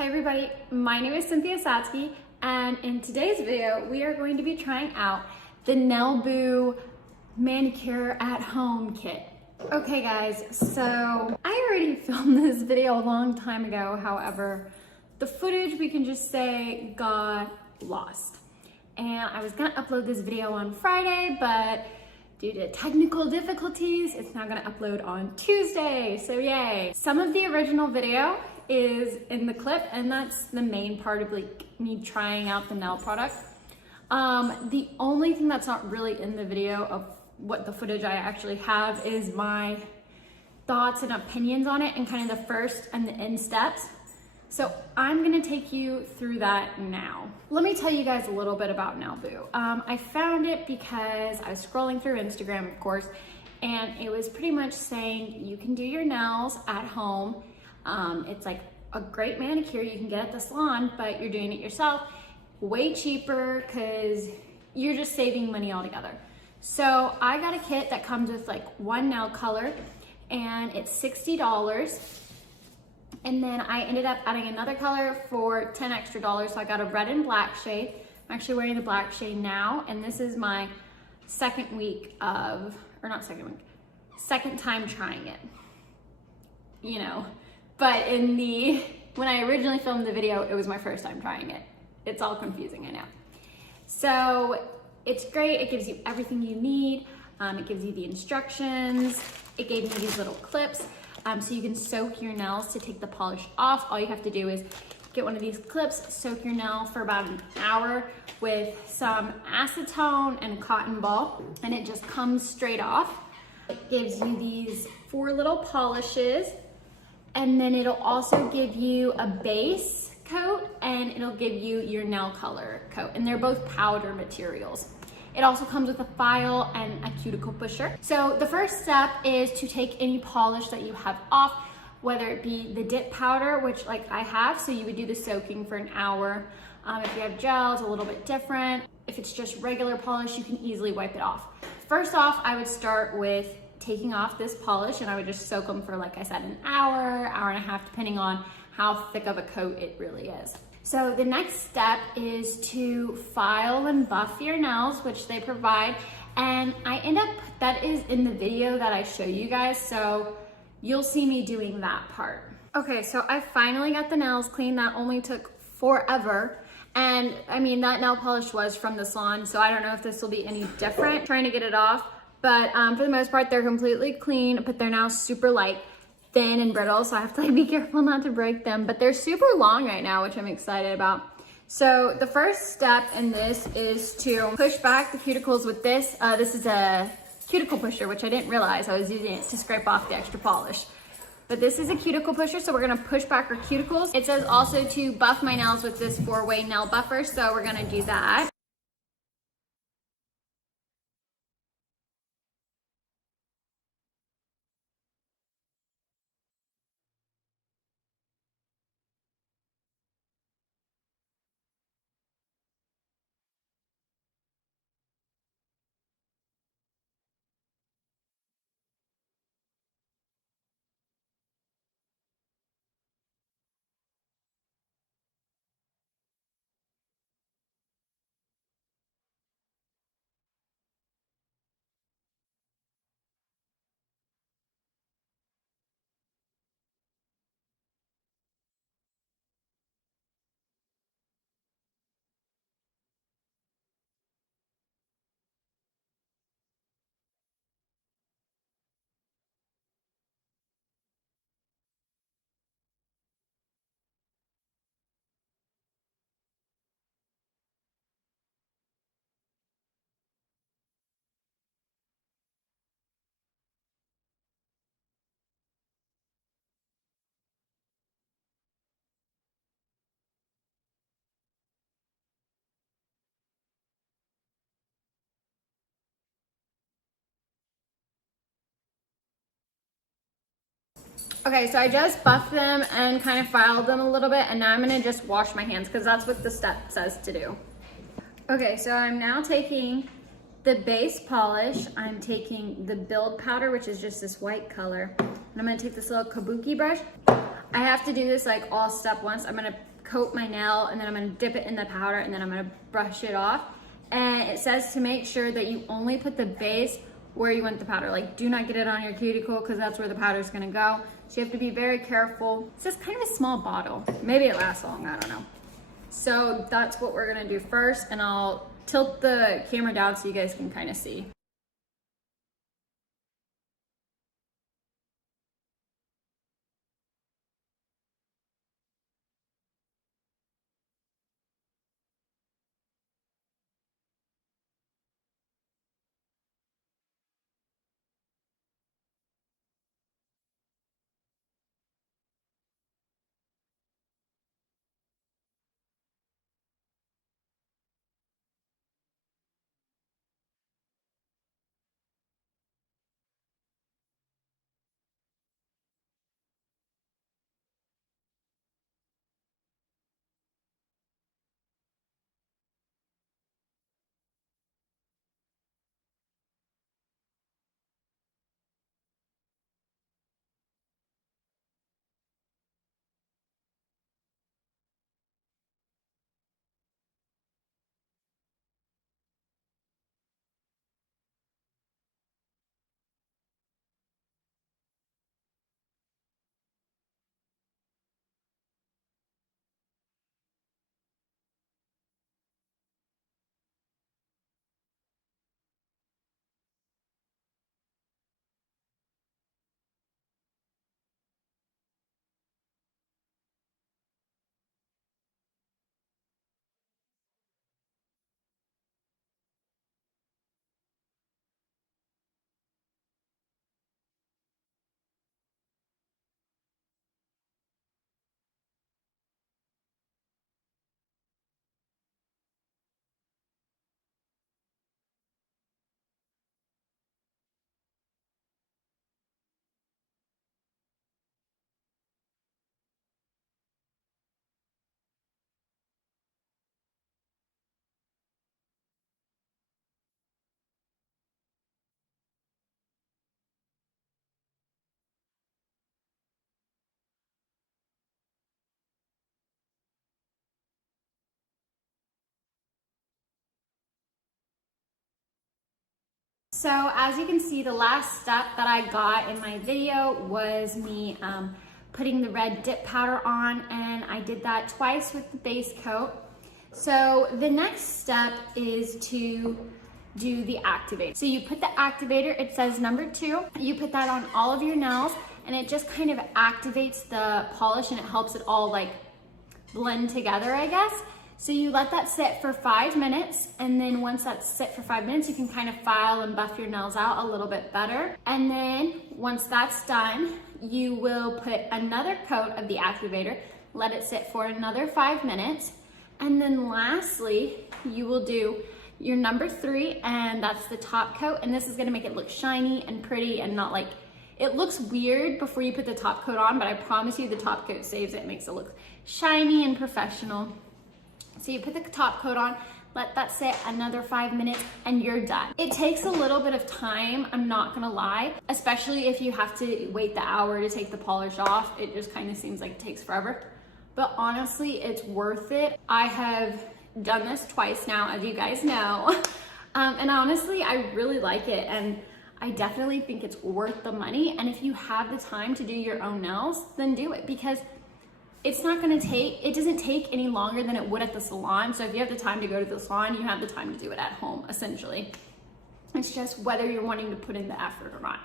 Hi everybody, my name is Cynthia and in today's video we are going to be trying out the Nailboo manicure at home kit. Okay guys, so I already filmed this video a long time ago, however, the footage we can just say got lost. And I was gonna upload this video on Friday, but due to technical difficulties, it's now gonna upload on Tuesday, so yay. Some of the original video is in the clip, and that's the main part of like me trying out the nail product. The only thing that's not really in the video of what the footage I actually have is my thoughts and opinions on it and kind of the first and the end steps. So I'm gonna take you through that now. Let me tell you guys a little bit about Nailboo. I found it because I was scrolling through Instagram, of course, and it was pretty much saying you can do your nails at home. It's like a great manicure you can get at the salon, but you're doing it yourself, way cheaper because you're just saving money altogether. So I got a kit that comes with like one nail color and it's $60. And then I ended up adding another color for $10 extra. So I got a red and black shade. I'm actually wearing the black shade now, and this is my second time trying it. You know, but when I originally filmed the video, it was my first time trying it. It's all confusing, I know. So it's great, it gives you everything you need. It gives you the instructions. It gave me these little clips. So you can soak your nails to take the polish off. All you have to do is get one of these clips, soak your nail for about an hour with some acetone and a cotton ball, and it just comes straight off. It gives you these 4 little polishes, and then it'll also give you a base coat and it'll give you your nail color coat, and they're both powder materials. It also comes with a file and a cuticle pusher. So the first step is to take any polish that you have off, whether it be the dip powder, which like I have, so you would do the soaking for an hour. If you have gel, it's a little bit different. If it's just regular polish, you can easily wipe it off. First off, I would start with taking off this polish, and I would just soak them for, like I said, an hour, hour and a half, depending on how thick of a coat it really is. So the next step is to file and buff your nails, which they provide. And that is in the video that I show you guys, so you'll see me doing that part. Okay, so I finally got the nails clean. That only took forever. And I mean, that nail polish was from the salon, so I don't know if this will be any different trying to get it off. But for the most part, they're completely clean, but they're now super light, thin and brittle, so I have to like be careful not to break them, but they're super long right now, which I'm excited about. So the first step in this is to push back the cuticles with this. This is a cuticle pusher, which I didn't realize I was using it to scrape off the extra polish. But this is a cuticle pusher, so we're gonna push back our cuticles. It says also to buff my nails with this 4-way nail buffer, so we're gonna do that. Okay, so I just buffed them and kind of filed them a little bit, and now I'm gonna just wash my hands because that's what the step says to do. Okay, so I'm now taking the base polish, I'm taking the build powder, which is just this white color, and I'm gonna take this little kabuki brush. I have to do this like all step once. I'm gonna coat my nail and then I'm gonna dip it in the powder and then I'm gonna brush it off. And it says to make sure that you only put the base where you want the powder. Like, do not get it on your cuticle because that's where the powder is gonna go. So you have to be very careful. It's just kind of a small bottle. Maybe it lasts long, I don't know. So that's what we're gonna do first, and I'll tilt the camera down so you guys can kind of see. So as you can see, the last step that I got in my video was me putting the red dip powder on, and I did that twice with the base coat. So the next step is to do the activator. So you put the activator, it says number 2, you put that on all of your nails and it just kind of activates the polish and it helps it all like blend together, I guess. So you let that sit for 5 minutes, and then once that's sit for 5 minutes, you can kind of file and buff your nails out a little bit better. And then once that's done, you will put another coat of the activator, let it sit for another 5 minutes. And then lastly, you will do your number 3, and that's the top coat. And this is gonna make it look shiny and pretty and not like, it looks weird before you put the top coat on, but I promise you the top coat saves it, makes it look shiny and professional. So you put the top coat on, let that sit another 5 minutes, and you're done. It takes a little bit of time, I'm not gonna lie, especially if you have to wait the hour to take the polish off. It just kind of seems like it takes forever. But honestly, it's worth it. I have done this twice now, as you guys know. And honestly, I really like it, and I definitely think it's worth the money. And if you have the time to do your own nails, then do it, because it's not gonna take, it doesn't take any longer than it would at the salon. So if you have the time to go to the salon, you have the time to do it at home, essentially. It's just whether you're wanting to put in the effort or not.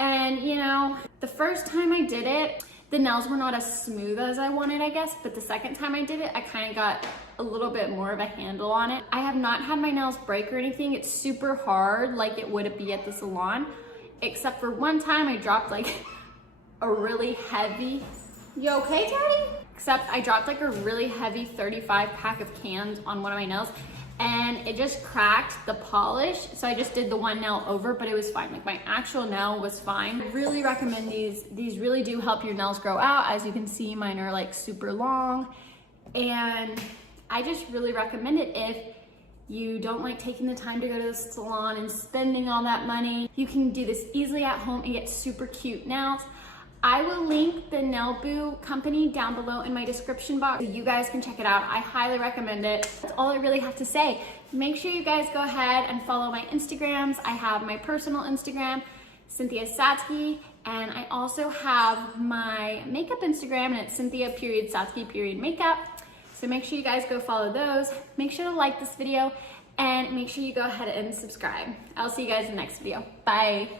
And you know, the first time I did it, the nails were not as smooth as I wanted, I guess, but the second time I did it, I kind of got a little bit more of a handle on it. I have not had my nails break or anything. It's super hard like it would be at the salon, except for one time I dropped like a really heavy, you okay, Daddy? Except I dropped like a really heavy 35 pack of cans on one of my nails, and it just cracked the polish. So I just did the one nail over, but it was fine. Like my actual nail was fine. I really recommend these. These really do help your nails grow out. As you can see, mine are like super long, and I just really recommend it if you don't like taking the time to go to the salon and spending all that money. You can do this easily at home and get super cute nails. I will link the Nailboo company down below in my description box so you guys can check it out. I highly recommend it. That's all I really have to say. Make sure you guys go ahead and follow my Instagrams. I have my personal Instagram, Cynthia Satsky, and I also have my makeup Instagram, and it's Cynthia.Satsky.makeup. So make sure you guys go follow those. Make sure to like this video and make sure you go ahead and subscribe. I'll see you guys in the next video. Bye.